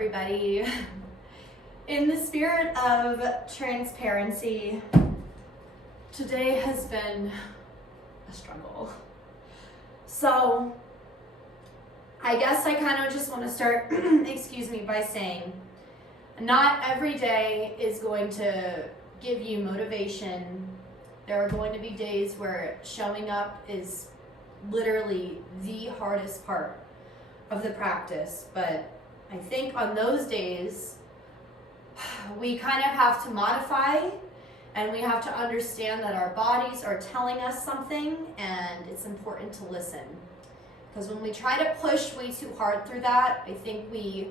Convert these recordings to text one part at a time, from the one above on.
everybody. In the spirit of transparency, today has been a struggle. So I guess I kind of just want to start, by saying not every day is going to give you motivation. There are going to be days where showing up is literally the hardest part of the practice, but I think on those days we kind of have to modify, and we have to understand that our bodies are telling us something and it's important to listen. Because when we try to push way too hard through that, I think we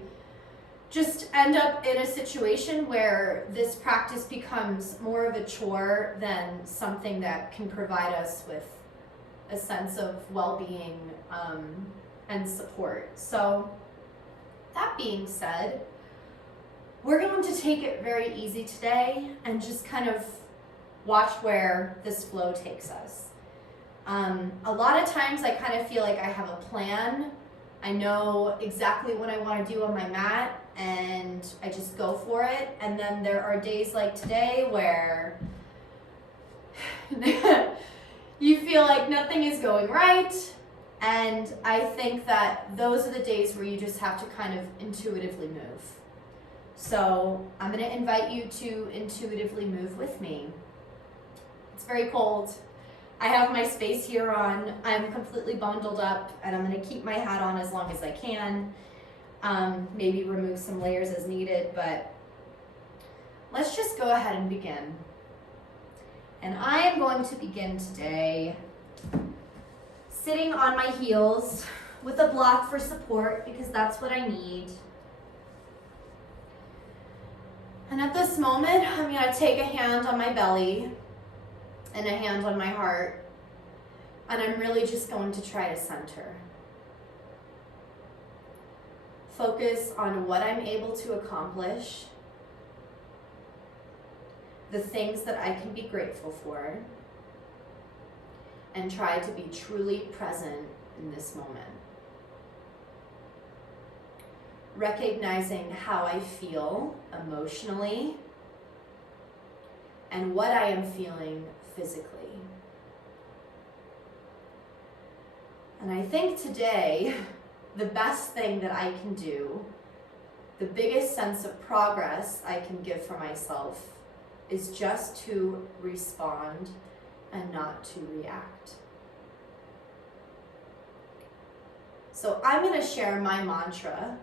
just end up in a situation where this practice becomes more of a chore than something that can provide us with a sense of well-being and support. So that being said, we're going to take it very easy today and just kind of watch where this flow takes us. A lot of times I kind of feel like I have a plan. I know exactly what I want to do on my mat and I just go for it. And then there are days like today where you feel like nothing is going right. And I think that those are the days where you just have to kind of intuitively move. So I'm going to invite you to intuitively move with me. It's very cold. I have my space here on. I'm completely bundled up and I'm going to keep my hat on as long as I can. Maybe remove some layers as needed, but let's just go ahead and begin. And I am going to begin today sitting on my heels with a block for support because that's what I need. And at this moment, I'm going to take a hand on my belly and a hand on my heart, and I'm really just going to try to center. Focus on what I'm able to accomplish, the things that I can be grateful for, and try to be truly present in this moment. Recognizing how I feel emotionally and what I am feeling physically. And I think today, the best thing that I can do, the biggest sense of progress I can give for myself, is just to respond and not to react. So I'm going to share my mantra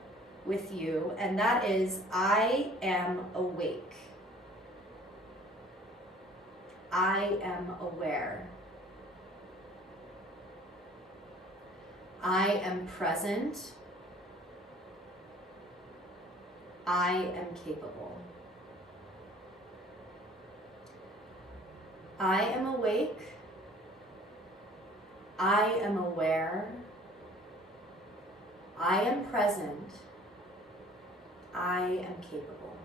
with you, and that is, I am awake. I am aware. I am present. I am capable. I am awake. I am aware. I am present. I am capable.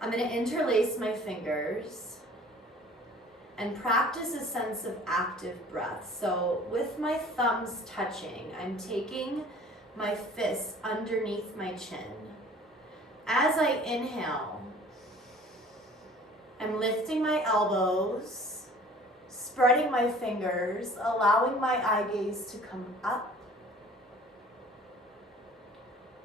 I'm going to interlace my fingers and practice a sense of active breath. So with my thumbs touching, I'm taking my fists underneath my chin. As I inhale, I'm lifting my elbows, spreading my fingers, allowing my eye gaze to come up.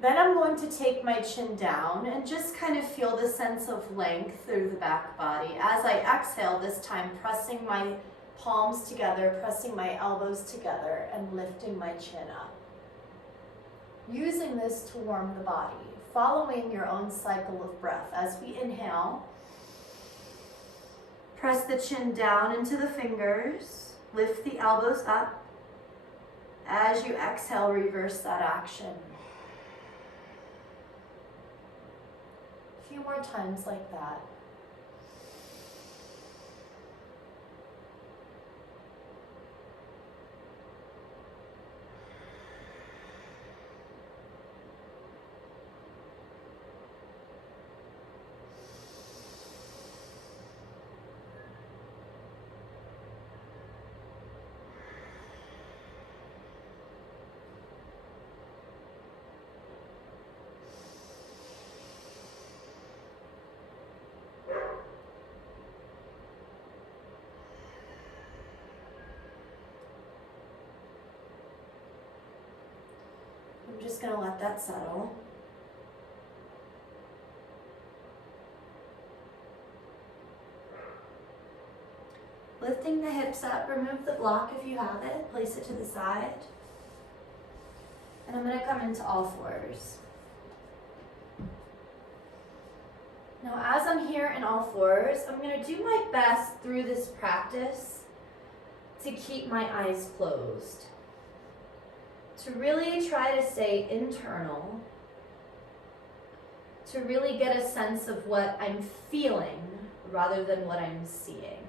Then I'm going to take my chin down and just kind of feel the sense of length through the back body. As I exhale, this time pressing my palms together, pressing my elbows together, and lifting my chin up. Using this to warm the body, following your own cycle of breath. As we inhale, press the chin down into the fingers, lift the elbows up. As you exhale, reverse that action. A few more times like that. I'm just gonna let that settle. Lifting the hips up, remove the block if you have it, place it to the side. And I'm gonna come into all fours. Now as I'm here in all fours, I'm gonna do my best through this practice to keep my eyes closed. To really try to stay internal, to really get a sense of what I'm feeling rather than what I'm seeing.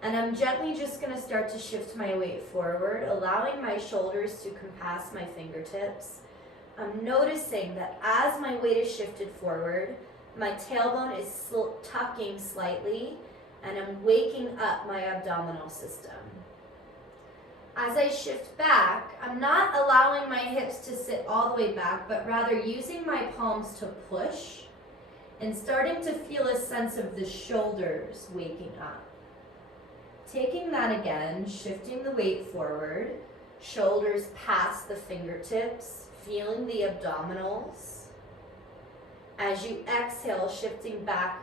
And I'm gently just gonna start to shift my weight forward, allowing my shoulders to compass my fingertips. I'm noticing that as my weight is shifted forward, my tailbone is tucking slightly, and I'm waking up my abdominal system. As I shift back, I'm not allowing my hips to sit all the way back, but rather using my palms to push and starting to feel a sense of the shoulders waking up. Taking that again, shifting the weight forward, shoulders past the fingertips, feeling the abdominals. As you exhale, shifting back,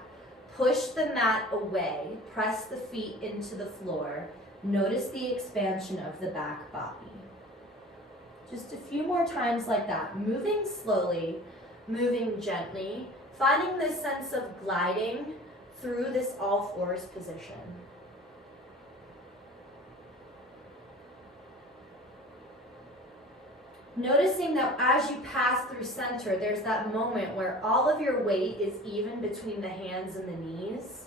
push the mat away, press the feet into the floor. Notice the expansion of the back body. Just a few more times like that, moving slowly, moving gently, finding this sense of gliding through this all fours position. Noticing that as you pass through center, there's that moment where all of your weight is even between the hands and the knees.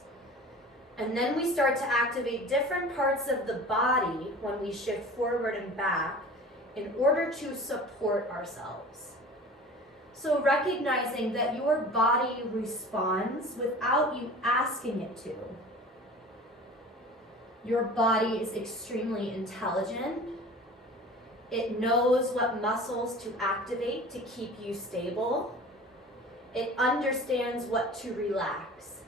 And then we start to activate different parts of the body when we shift forward and back in order to support ourselves. So recognizing that your body responds without you asking it to. Your body is extremely intelligent. It knows what muscles to activate to keep you stable. It understands what to relax.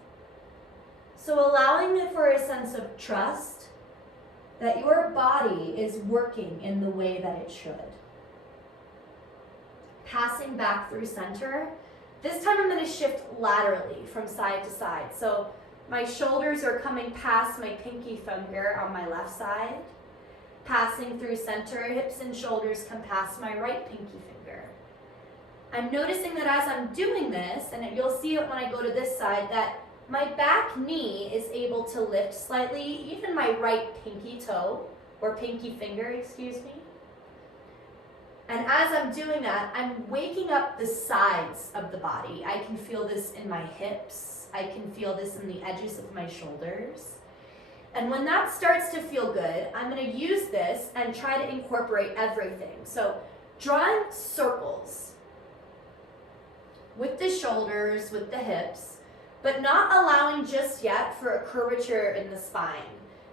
So allowing it for a sense of trust that your body is working in the way that it should. Passing back through center. This time I'm going to shift laterally from side to side. So my shoulders are coming past my pinky finger on my left side. Passing through center, hips and shoulders come past my right pinky finger. I'm noticing that as I'm doing this, and you'll see it when I go to this side, that my back knee is able to lift slightly, even my right pinky toe, or pinky finger, excuse me. And as I'm doing that, I'm waking up the sides of the body. I can feel this in my hips. I can feel this in the edges of my shoulders. And when that starts to feel good, I'm going to use this and try to incorporate everything. So drawing circles with the shoulders, with the hips, but not allowing just yet for a curvature in the spine.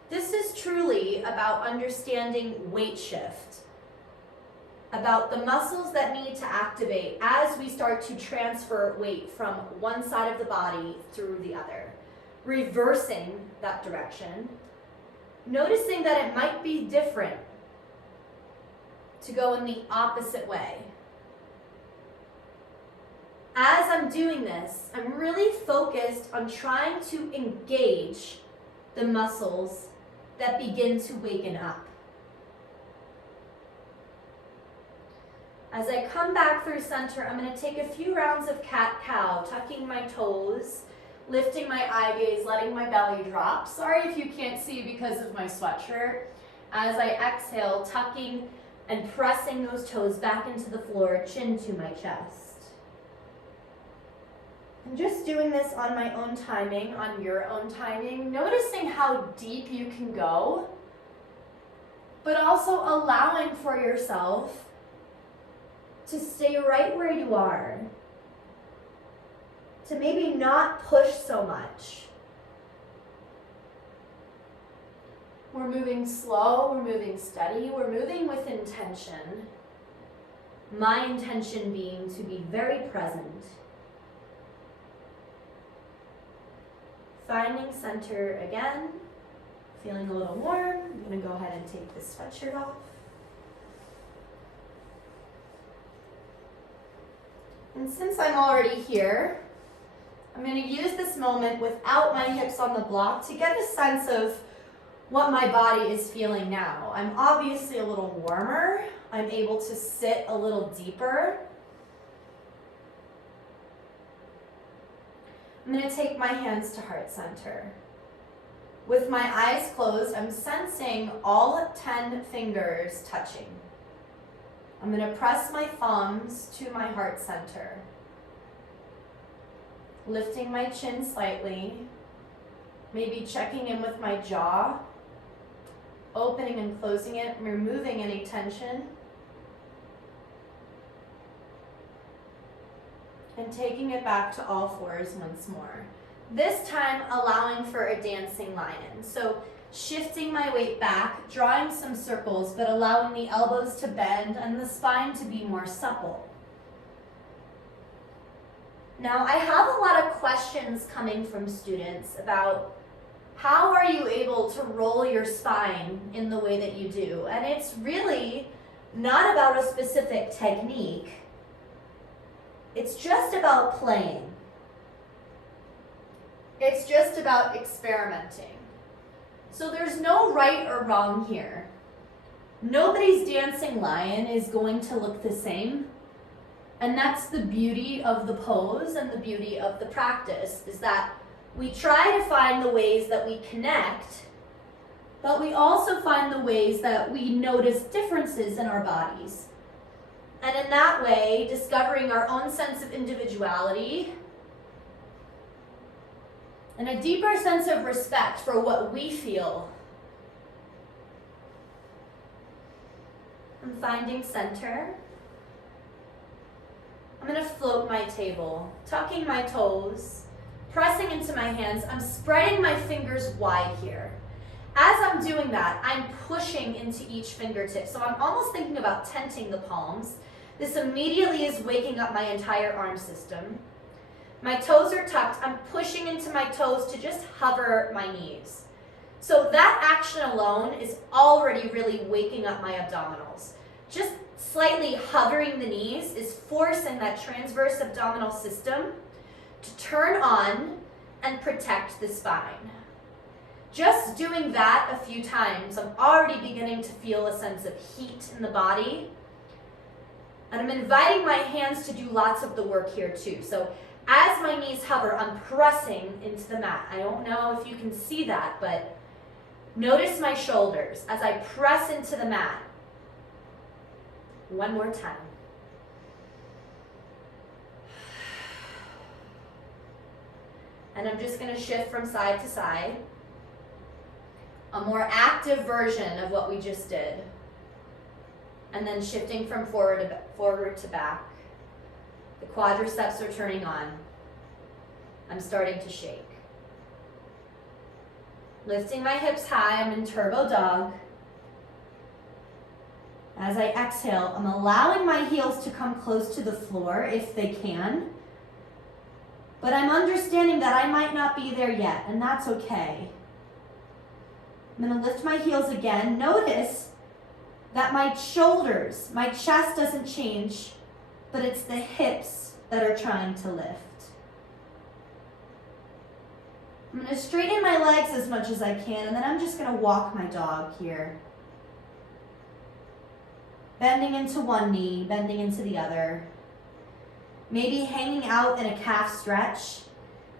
This is truly about understanding weight shift, about the muscles that need to activate as we start to transfer weight from one side of the body through the other. Reversing that direction, noticing that it might be different to go in the opposite way. As I'm doing this, I'm really focused on trying to engage the muscles that begin to waken up. As I come back through center, I'm going to take a few rounds of cat-cow, tucking my toes, lifting my eye gaze, letting my belly drop. Sorry if you can't see because of my sweatshirt. As I exhale, tucking and pressing those toes back into the floor, chin to my chest. I'm just doing this on my own timing, on your own timing, noticing how deep you can go, but also allowing for yourself to stay right where you are. To maybe not push so much. We're moving slow, we're moving steady, we're moving with intention. My intention being to be very present. Finding center again, feeling a little warm. I'm gonna go ahead and take this sweatshirt off. And since I'm already here, I'm going to use this moment without my hips on the block to get a sense of what my body is feeling now. I'm obviously a little warmer. I'm able to sit a little deeper. I'm going to take my hands to heart center. With my eyes closed, I'm sensing all 10 fingers touching. I'm going to press my thumbs to my heart center. Lifting my chin slightly, maybe checking in with my jaw, opening and closing it, removing any tension, and taking it back to all fours once more. This time allowing for a dancing lion. So shifting my weight back, drawing some circles, but allowing the elbows to bend and the spine to be more supple. Now, I have a lot of questions coming from students about how are you able to roll your spine in the way that you do? And it's really not about a specific technique. It's just about playing. It's just about experimenting. So there's no right or wrong here. Nobody's dancing lion is going to look the same. And that's the beauty of the pose and the beauty of the practice, is that we try to find the ways that we connect, but we also find the ways that we notice differences in our bodies. And in that way, discovering our own sense of individuality and a deeper sense of respect for what we feel. I'm finding center. I'm going to float my table, tucking my toes, pressing into my hands. I'm spreading my fingers wide here. As I'm doing that, I'm pushing into each fingertip. So I'm almost thinking about tenting the palms. This immediately is waking up my entire arm system. My toes are tucked. I'm pushing into my toes to just hover my knees. So that action alone is already really waking up my abdominals. Just slightly hovering the knees is forcing that transverse abdominal system to turn on and protect the spine. Just doing that a few times, I'm already beginning to feel a sense of heat in the body. And I'm inviting my hands to do lots of the work here too. So as my knees hover, I'm pressing into the mat. I don't know if you can see that, but notice my shoulders as I press into the mat. One more time. And I'm just going to shift from side to side. A more active version of what we just did. And then shifting from forward to back. The quadriceps are turning on. I'm starting to shake. Lifting my hips high, I'm in turbo dog. As I exhale, I'm allowing my heels to come close to the floor if they can. But I'm understanding that I might not be there yet, and that's okay. I'm going to lift my heels again. Notice that my shoulders, my chest doesn't change, but it's the hips that are trying to lift. I'm going to straighten my legs as much as I can, and then I'm just going to walk my dog here. Bending into one knee, bending into the other. Maybe hanging out in a calf stretch,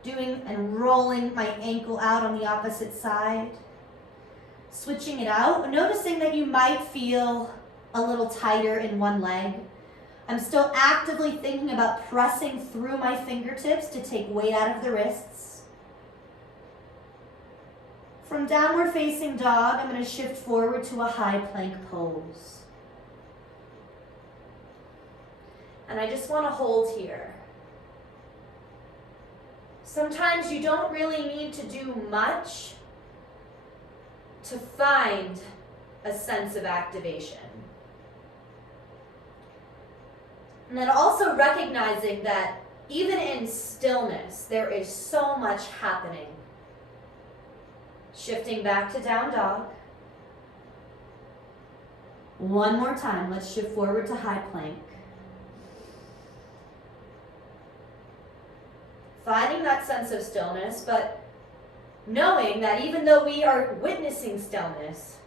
doing and rolling my ankle out on the opposite side. Switching it out, noticing that you might feel a little tighter in one leg. I'm still actively thinking about pressing through my fingertips to take weight out of the wrists. From downward facing dog, I'm going to shift forward to a high plank pose. And I just want to hold here. Sometimes you don't really need to do much to find a sense of activation. And then also recognizing that even in stillness, there is so much happening. Shifting back to down dog. One more time, let's shift forward to high plank. finding that sense of stillness, but knowing that even though we are witnessing stillness,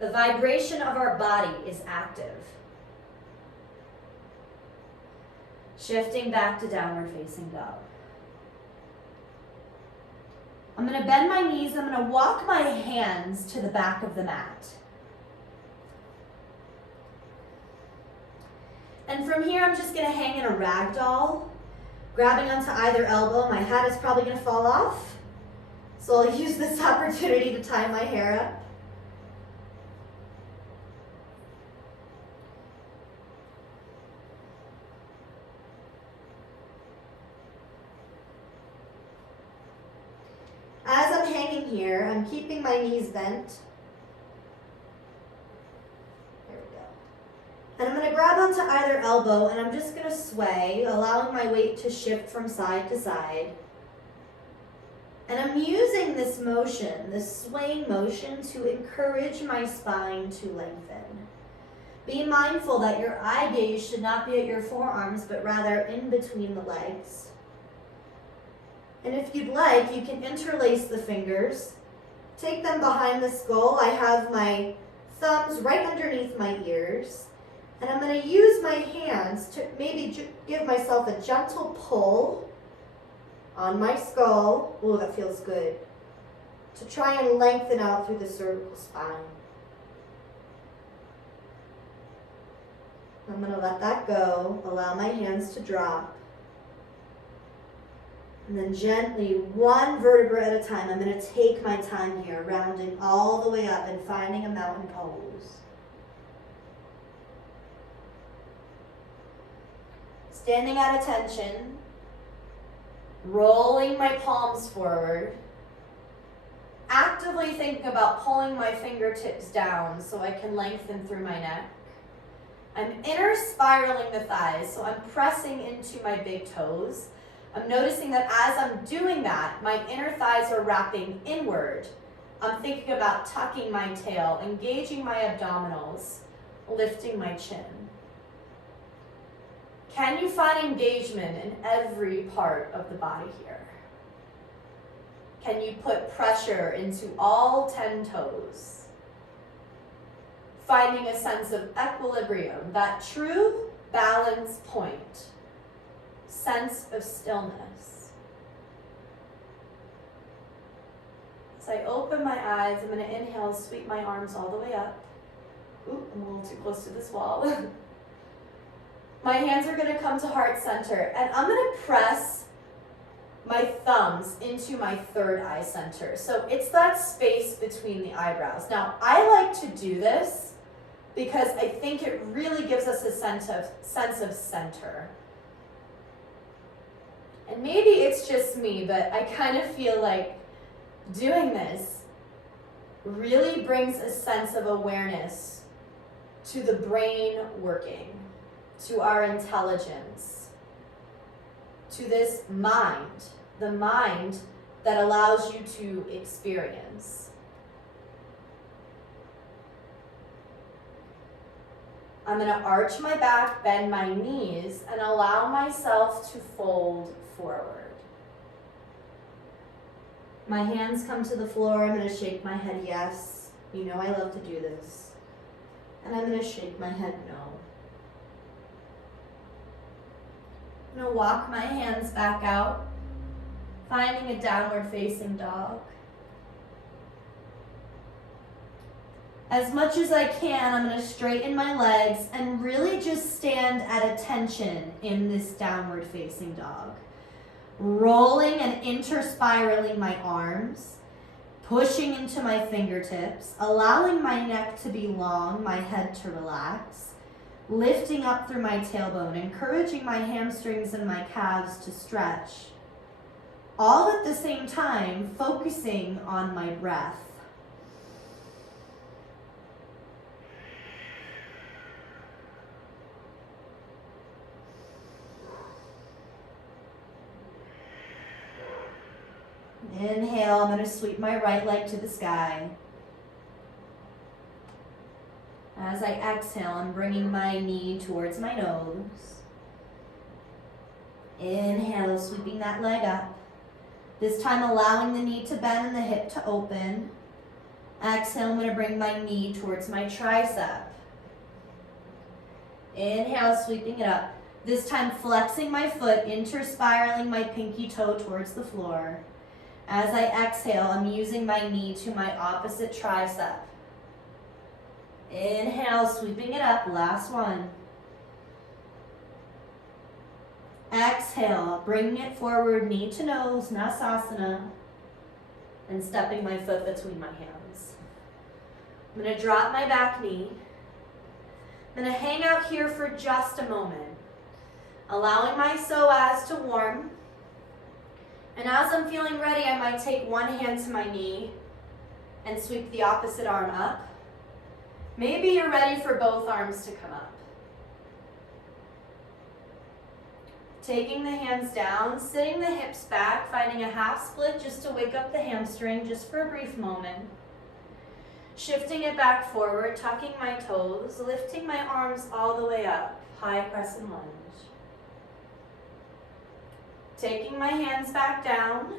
the vibration of our body is active. Shifting back to downward facing dog. I'm going to bend my knees. I'm going to walk my hands to the back of the mat. And from here, I'm just going to hang in a rag doll, grabbing onto either elbow. My hat is probably going to fall off, so I'll use this opportunity to tie my hair up. As I'm hanging here, I'm keeping my knees bent. There we go. And I'm going to grab onto either elbow, and I'm just going to sway, allowing my weight to shift from side to side. And I'm using this motion, this swaying motion, to encourage my spine to lengthen. Be mindful that your eye gaze should not be at your forearms, but rather in between the legs. And if you'd like, you can interlace the fingers. Take them behind the skull. I have my thumbs right underneath my ears. And I'm going to use my hands to maybe give myself a gentle pull on my skull. Oh, that feels good. To try and lengthen out through the cervical spine. I'm going to let that go. Allow my hands to drop. And then gently, one vertebra at a time, I'm going to take my time here, rounding all the way up and finding a mountain pose. Standing at attention, rolling my palms forward, actively thinking about pulling my fingertips down so I can lengthen through my neck. I'm inner spiraling the thighs, so I'm pressing into my big toes. I'm noticing that as I'm doing that, my inner thighs are wrapping inward. I'm thinking about tucking my tail, engaging my abdominals, lifting my chin. Can you find engagement in every part of the body here? Can you put pressure into all 10 toes? Finding a sense of equilibrium, that true balance point. Sense of stillness. As I open my eyes, I'm going to inhale, sweep my arms all the way up. Ooh, I'm a little too close to this wall. My hands are going to come to heart center, and I'm going to press my thumbs into my third eye center. So it's that space between the eyebrows. Now, I like to do this because I think it really gives us a sense of center. And maybe it's just me, but I kind of feel like doing this really brings a sense of awareness to the brain working, to our intelligence, to this mind, the mind that allows you to experience. I'm going to arch my back, bend my knees, and allow myself to fold forward. My hands come to the floor. I'm going to shake my head yes. You know I love to do this. And I'm going to shake my head no. I'm going to walk my hands back out, finding a downward facing dog. As much as I can, I'm going to straighten my legs and really just stand at attention in this downward facing dog. Rolling and interspiraling my arms, pushing into my fingertips, allowing my neck to be long, my head to relax, lifting up through my tailbone, encouraging my hamstrings and my calves to stretch, all at the same time focusing on my breath. Inhale, I'm going to sweep my right leg to the sky. As I exhale, I'm bringing my knee towards my nose. Inhale, sweeping that leg up. This time allowing the knee to bend and the hip to open. Exhale, I'm going to bring my knee towards my tricep. Inhale, sweeping it up. This time flexing my foot, interspiraling my pinky toe towards the floor. As I exhale, I'm using my knee to my opposite tricep. Inhale, sweeping it up, last one. Exhale, bringing it forward, knee to nose, Nasasana, and stepping my foot between my hands. I'm going to drop my back knee. I'm going to hang out here for just a moment, allowing my psoas to warm. And as I'm feeling ready, I might take one hand to my knee and sweep the opposite arm up. Maybe you're ready for both arms to come up. Taking the hands down, sitting the hips back, finding a half split just to wake up the hamstring just for a brief moment. Shifting it back forward, tucking my toes, lifting my arms all the way up, high crescent lunge. Taking my hands back down,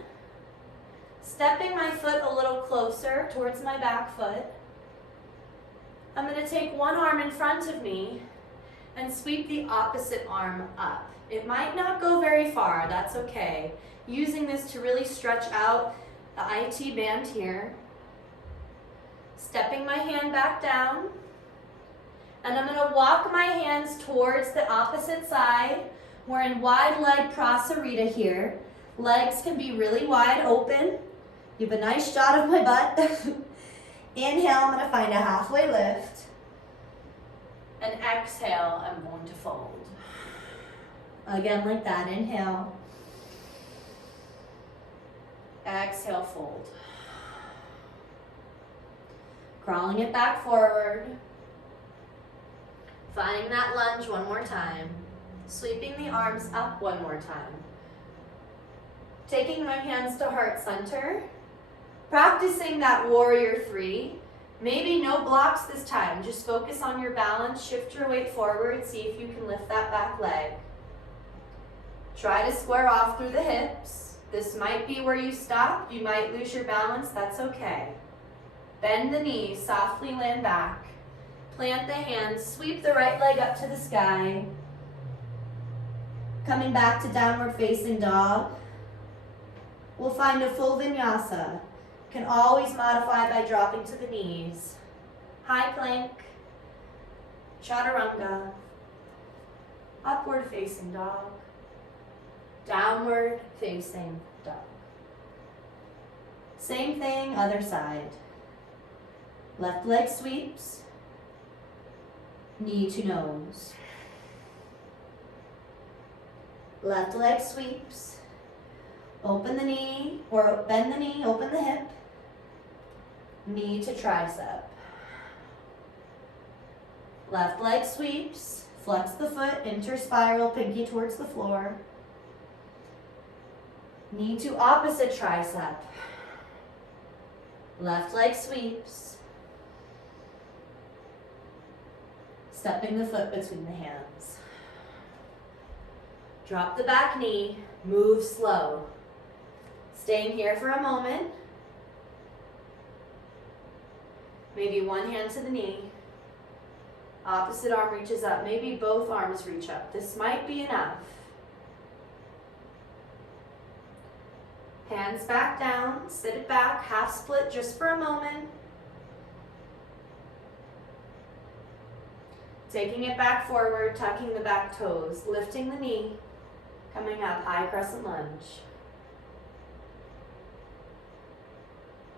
stepping my foot a little closer towards my back foot. I'm going to take one arm in front of me and sweep the opposite arm up. It might not go very far, that's okay. Using this to really stretch out the IT band here. Stepping my hand back down. And I'm going to walk my hands towards the opposite side. We're in wide leg prasarita here. Legs can be really wide open. You have a nice shot of my butt. Inhale, I'm going to find a halfway lift. And exhale, I'm going to fold. Again, like that. Inhale. Exhale, fold. Crawling it back forward. Finding that lunge one more time. Sweeping the arms up one more time. Taking my hands to heart center. Practicing that warrior three. Maybe no blocks this time. Just focus on your balance. Shift your weight forward. See if you can lift that back leg. Try to square off through the hips. This might be where you stop. You might lose your balance. That's okay. Bend the knees. Softly land back. Plant the hands. Sweep the right leg up to the sky. Coming back to downward facing dog. We'll find a full vinyasa. Can always modify by dropping to the knees. High plank, chaturanga, upward facing dog, downward facing dog. Same thing, other side. Left leg sweeps, knee to nose. Left leg sweeps, open the knee, or bend the knee, open the hip. Knee to tricep. Left leg sweeps, flex the foot, interspiral, pinky towards the floor. Knee to opposite tricep. Left leg sweeps. Stepping the foot between the hands. Drop the back knee, move slow. Staying here for a moment. Maybe one hand to the knee. Opposite arm reaches up. Maybe both arms reach up. This might be enough. Hands back down. Sit it back. Half split just for a moment. Taking it back forward. Tucking the back toes. Lifting the knee. Coming up. High crescent lunge.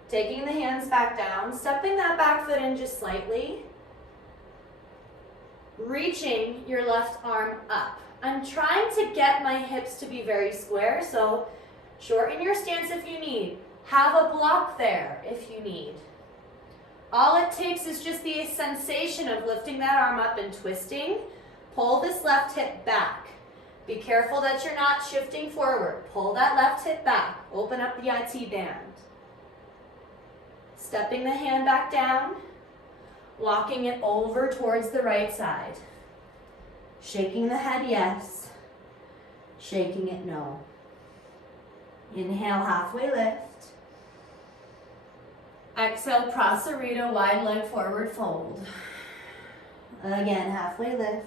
Taking the hands back down, stepping that back foot in just slightly. Reaching your left arm up. I'm trying to get my hips to be very square, so shorten your stance if you need. Have a block there if you need. All it takes is just the sensation of lifting that arm up and twisting. Pull this left hip back. Be careful that you're not shifting forward. Pull that left hip back. Open up the IT band. Stepping the hand back down, walking it over towards the right side. Shaking the head, yes. Shaking it no. Inhale, halfway lift. Exhale, Prasarita, wide leg forward fold. Again, halfway lift.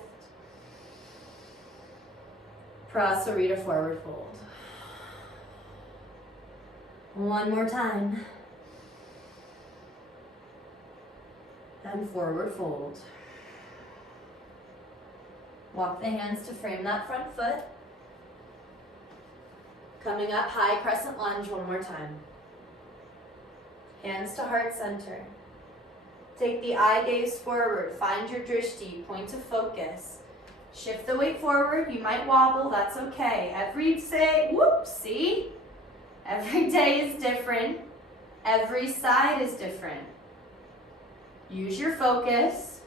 Prasarita, forward fold. One more time. And forward fold. Walk the hands to frame that front foot. Coming up, high crescent lunge one more time. Hands to heart center. Take the eye gaze forward. Find your drishti, point of focus. Shift the weight forward. You might wobble, that's okay. Every day, see? Every day is different. Every side is different. Use your focus.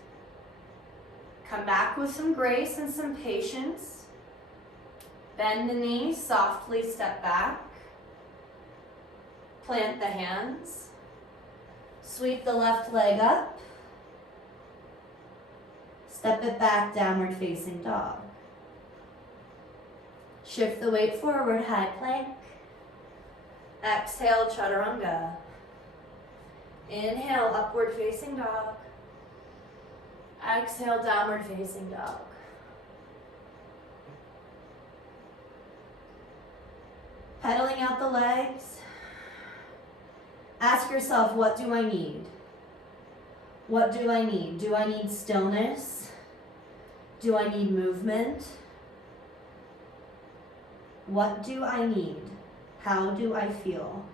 Come back with some grace and some patience. Bend the knee, softly step back. Plant the hands. Sweep the left leg up. Step it back, downward facing dog. Shift the weight forward, high plank. Exhale, chaturanga. Inhale, upward facing dog. Exhale, downward facing dog. Pedaling out the legs. Ask yourself, what do I need? What do I need? Do I need stillness? Do I need movement? What do I need? How do I feel?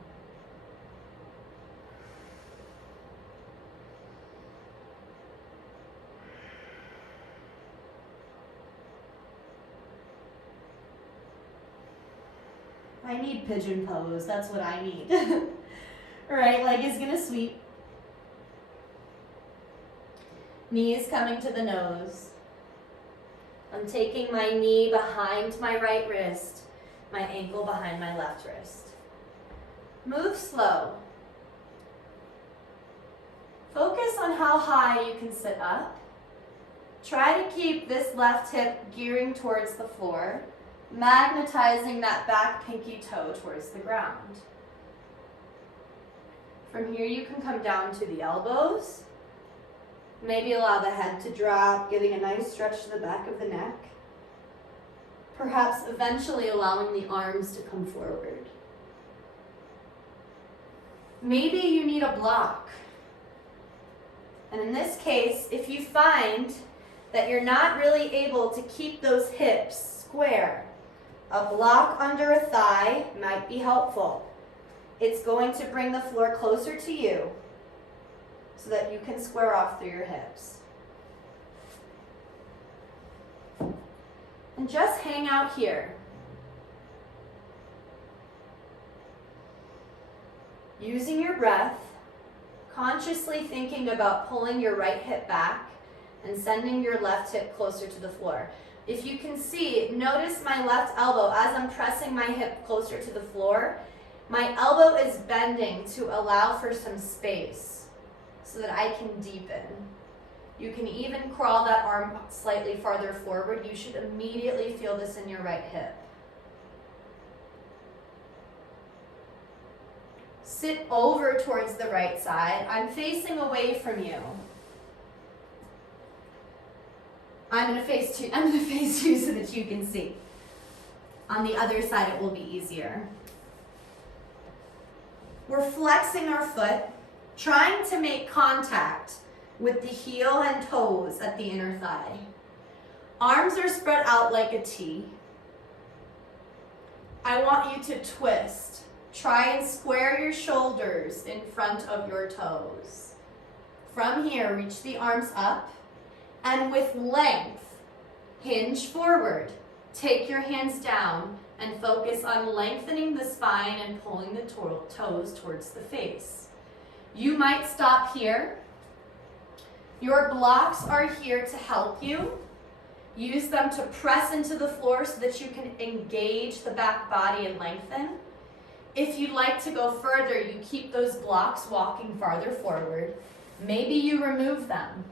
I need pigeon pose, that's what I need. Right leg is gonna sweep. Knee is coming to the nose. I'm taking my knee behind my right wrist, my ankle behind my left wrist. Move slow. Focus on how high you can sit up. Try to keep this left hip gearing towards the floor, magnetizing that back pinky toe towards the ground. From here you can come down to the elbows. Maybe allow the head to drop, giving a nice stretch to the back of the neck. Perhaps eventually allowing the arms to come forward. Maybe you need a block. And in this case, if you find that you're not really able to keep those hips square, a block under a thigh might be helpful. It's going to bring the floor closer to you so that you can square off through your hips. And just hang out here. Using your breath, consciously thinking about pulling your right hip back and sending your left hip closer to the floor. If you can see, notice my left elbow as I'm pressing my hip closer to the floor. My elbow is bending to allow for some space so that I can deepen. You can even crawl that arm slightly farther forward. You should immediately feel this in your right hip. Sit over towards the right side. I'm facing away from you. I'm gonna face you so that you can see. On the other side, it will be easier. We're flexing our foot, trying to make contact with the heel and toes at the inner thigh. Arms are spread out like a T. I want you to twist. Try and square your shoulders in front of your toes. From here, reach the arms up, and with length, hinge forward. Take your hands down and focus on lengthening the spine and pulling the toes towards the face. You might stop here. Your blocks are here to help you. Use them to press into the floor so that you can engage the back body and lengthen. If you'd like to go further, you keep those blocks walking farther forward. Maybe you remove them.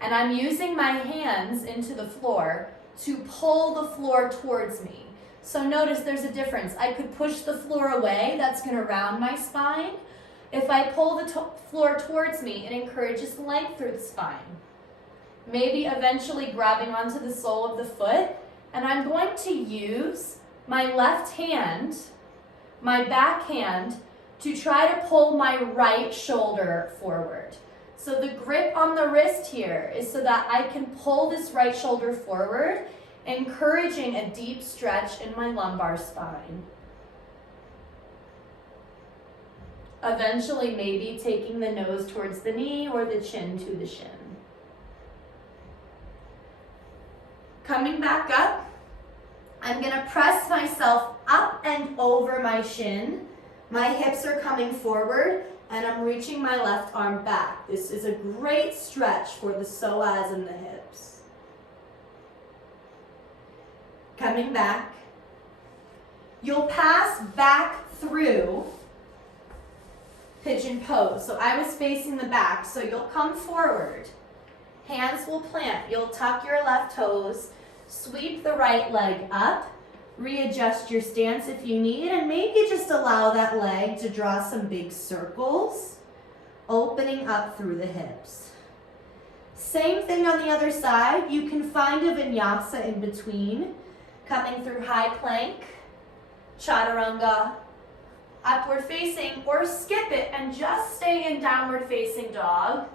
And I'm using my hands into the floor to pull the floor towards me. So notice there's a difference. I could push the floor away, that's gonna round my spine. If I pull the floor towards me, it encourages length through the spine. Maybe eventually grabbing onto the sole of the foot, and I'm going to use my left hand, my back hand, to try to pull my right shoulder forward. So the grip on the wrist here is so that I can pull this right shoulder forward, encouraging a deep stretch in my lumbar spine. Eventually, maybe taking the nose towards the knee or the chin to the shin. Coming back up, I'm gonna press myself up and over my shin. My hips are coming forward and I'm reaching my left arm back. This is a great stretch for the psoas and the hips. Coming back, you'll pass back through pigeon pose. So I was facing the back, so you'll come forward. Hands will plant. You'll tuck your left toes, sweep the right leg up, readjust your stance if you need, and maybe just allow that leg to draw some big circles, opening up through the hips. Same thing on the other side. You can find a vinyasa in between, coming through high plank, chaturanga, upward facing, or skip it and just stay in downward facing dog,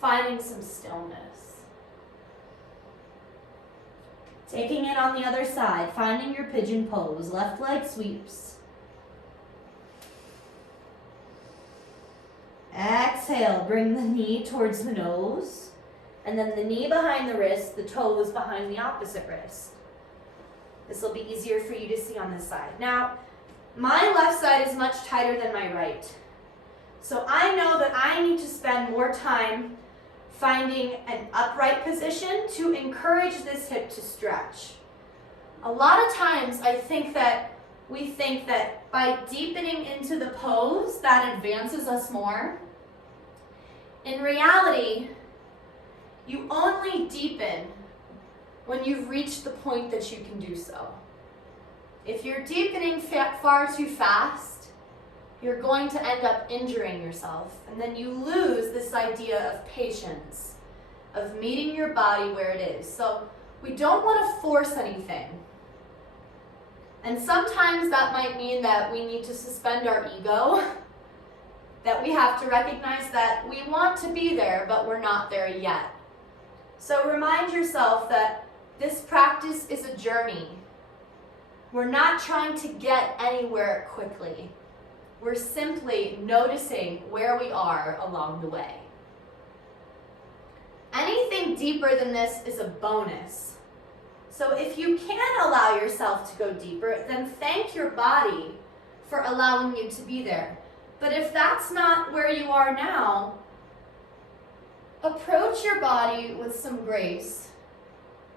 finding some stillness. Taking it on the other side, finding your pigeon pose, left leg sweeps. Exhale, bring the knee towards the nose, and then the knee behind the wrist, the toes behind the opposite wrist. This will be easier for you to see on this side. Now, my left side is much tighter than my right. So I know that I need to spend more time finding an upright position to encourage this hip to stretch. A lot of times we think that by deepening into the pose, that advances us more. In reality, you only deepen when you've reached the point that you can do so. If you're deepening far too fast, you're going to end up injuring yourself, and then you lose this idea of patience, of meeting your body where it is. So we don't want to force anything. And sometimes that might mean that we need to suspend our ego, that we have to recognize that we want to be there, but we're not there yet. So remind yourself that this practice is a journey. We're not trying to get anywhere quickly. We're simply noticing where we are along the way. Anything deeper than this is a bonus. So if you can allow yourself to go deeper, then thank your body for allowing you to be there. But if that's not where you are now, approach your body with some grace,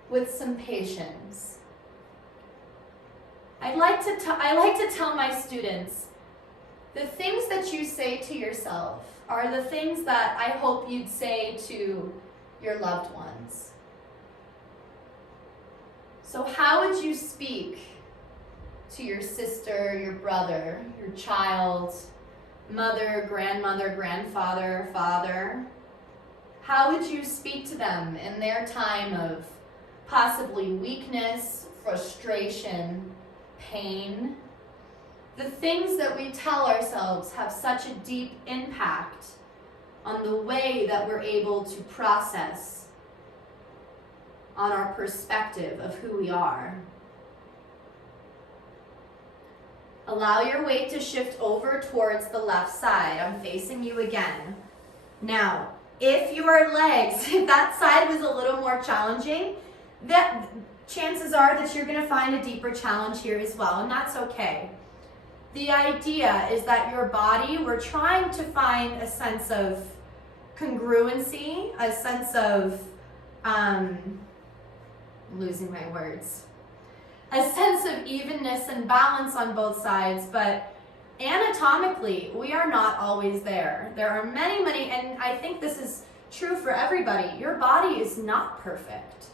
with some patience. I like to tell my students, the things that you say to yourself are the things that I hope you'd say to your loved ones. So how would you speak to your sister, your brother, your child, mother, grandmother, grandfather, father? How would you speak to them in their time of possibly weakness, frustration, pain? The things that we tell ourselves have such a deep impact on the way that we're able to process, on our perspective of who we are. Allow your weight to shift over towards the left side. I'm facing you again. Now, if your legs, if that side was a little more challenging, that chances are that you're going to find a deeper challenge here as well, and that's okay. The idea is that your body, we're trying to find a sense of congruency, a sense of, losing my words, a sense of evenness and balance on both sides, but anatomically, we are not always there. There are many, and I think this is true for everybody. Your body is not perfect.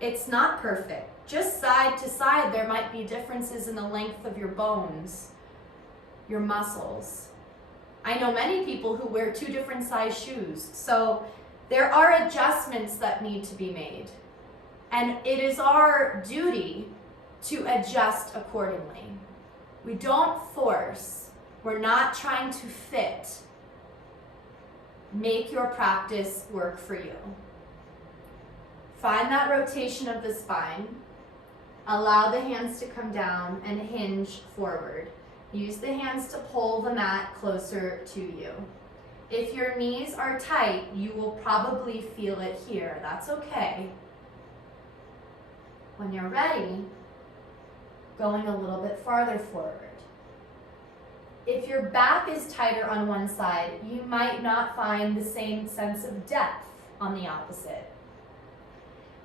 It's not perfect. Just side to side, there might be differences in the length of your bones, your muscles. I know many people who wear 2 different size shoes, so there are adjustments that need to be made. And it is our duty to adjust accordingly. We don't force. We're not trying to fit. Make your practice work for you. Find that rotation of the spine. Allow the hands to come down and hinge forward. Use the hands to pull the mat closer to you. If your knees are tight, you will probably feel it here. That's okay. When you're ready, going a little bit farther forward. If your back is tighter on one side, you might not find the same sense of depth on the opposite.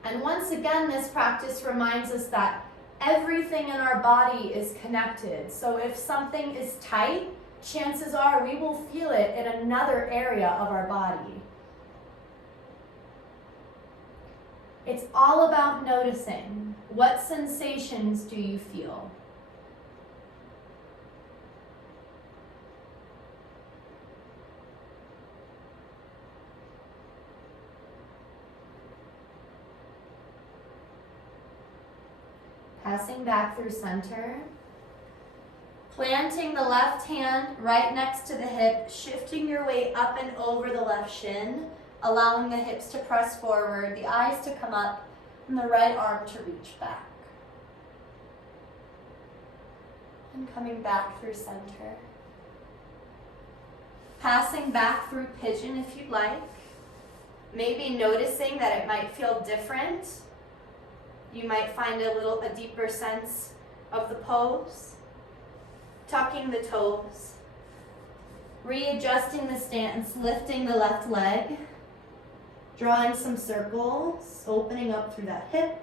And once again, this practice reminds us that everything in our body is connected. So if something is tight, chances are we will feel it in another area of our body. It's all about noticing. What sensations do you feel? Passing back through center. Planting the left hand right next to the hip, shifting your weight up and over the left shin, allowing the hips to press forward, the eyes to come up, and the right arm to reach back. And coming back through center. Passing back through pigeon if you'd like. Maybe noticing that it might feel different. You might find a deeper sense of the pose. Tucking the toes. Readjusting the stance, lifting the left leg. Drawing some circles, opening up through that hip.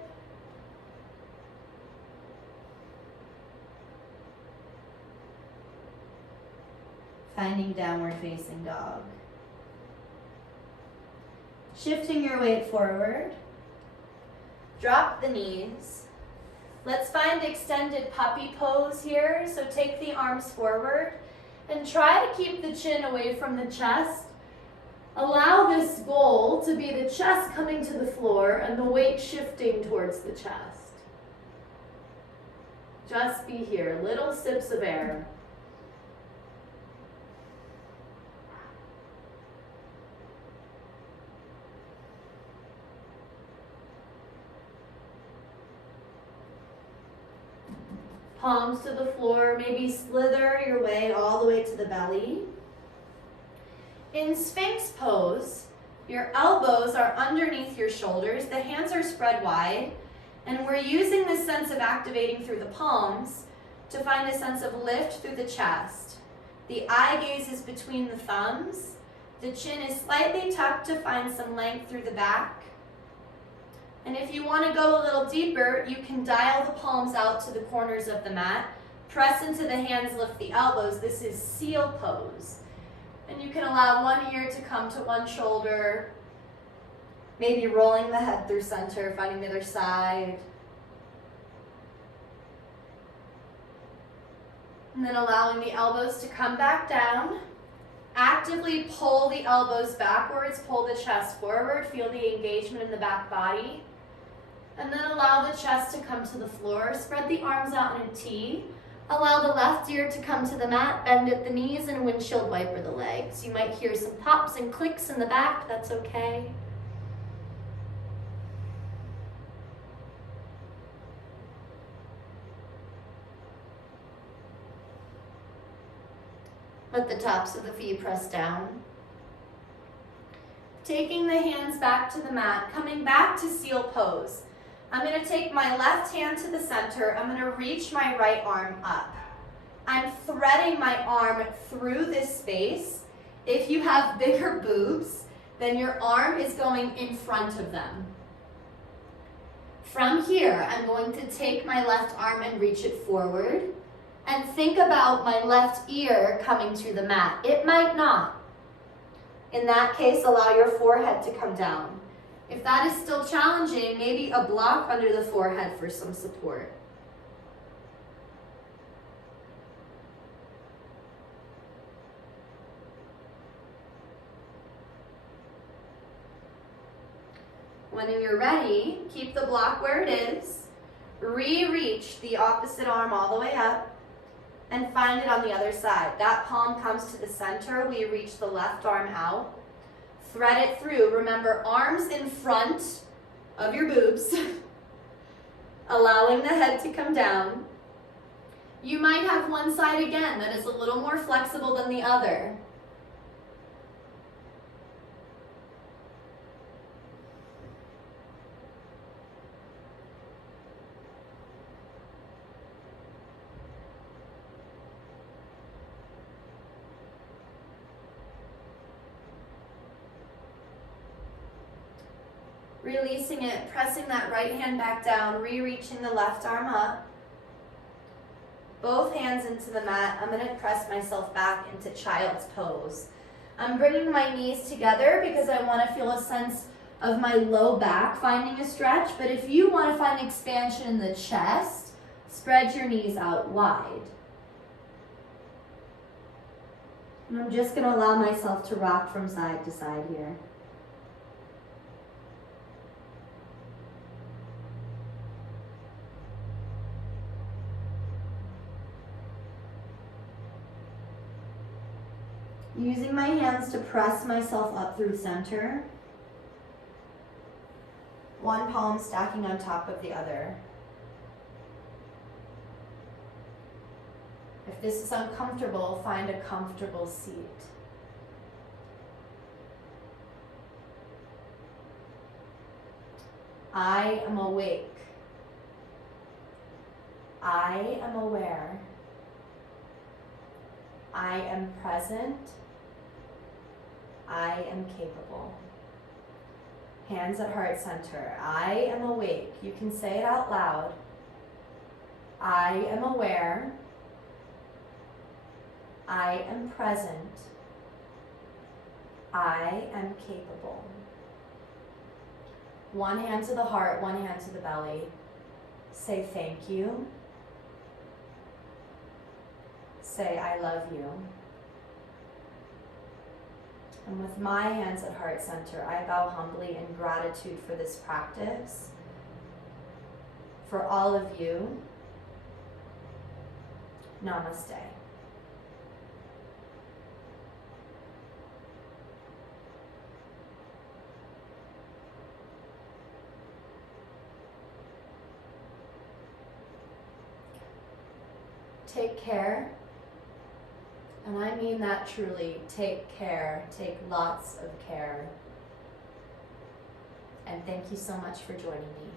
Finding downward facing dog. Shifting your weight forward. Drop the knees. Let's find extended puppy pose here. So take the arms forward and try to keep the chin away from the chest. Allow this goal to be the chest coming to the floor and the weight shifting towards the chest. Just be here, little sips of air. Palms to the floor, maybe slither your way all the way to the belly. In Sphinx pose, your elbows are underneath your shoulders, the hands are spread wide, and we're using this sense of activating through the palms to find a sense of lift through the chest. The eye gaze is between the thumbs, the chin is slightly tucked to find some length through the back. And if you want to go a little deeper, you can dial the palms out to the corners of the mat, press into the hands, lift the elbows. This is seal pose. And you can allow one ear to come to one shoulder, maybe rolling the head through center, finding the other side. And then allowing the elbows to come back down. Actively pull the elbows backwards, pull the chest forward, feel the engagement in the back body. And then allow the chest to come to the floor. Spread the arms out in a T. Allow the left ear to come to the mat, bend at the knees, and windshield wiper the legs. You might hear some pops and clicks in the back, that's okay. Let the tops of the feet press down. Taking the hands back to the mat, coming back to seal pose. I'm going to take my left hand to the center. I'm going to reach my right arm up. I'm threading my arm through this space. If you have bigger boobs, then your arm is going in front of them. From here, I'm going to take my left arm and reach it forward. And think about my left ear coming to the mat. It might not. In that case, allow your forehead to come down. If that is still challenging, maybe a block under the forehead for some support. When you're ready, keep the block where it is. Re-reach the opposite arm all the way up and find it on the other side. That palm comes to the center. We reach the left arm out. Thread it through. Remember, arms in front of your boobs, allowing the head to come down. You might have one side again that is a little more flexible than the other. Releasing it, pressing that right hand back down, re-reaching the left arm up. Both hands into the mat. I'm going to press myself back into child's pose. I'm bringing my knees together because I want to feel a sense of my low back finding a stretch. But if you want to find expansion in the chest, spread your knees out wide. And I'm just going to allow myself to rock from side to side here. Using my hands to press myself up through center. One palm stacking on top of the other. If this is uncomfortable, find a comfortable seat. I am awake. I am aware. I am present. I am capable. Hands at heart center. I am awake. You can say it out loud. I am aware. I am present. I am capable. One hand to the heart, one hand to the belly. Say thank you. Say I love you. And with my hands at heart center, I bow humbly in gratitude for this practice, for all of you. Namaste. Take care. And I mean that truly. Take care. Take lots of care. And thank you so much for joining me.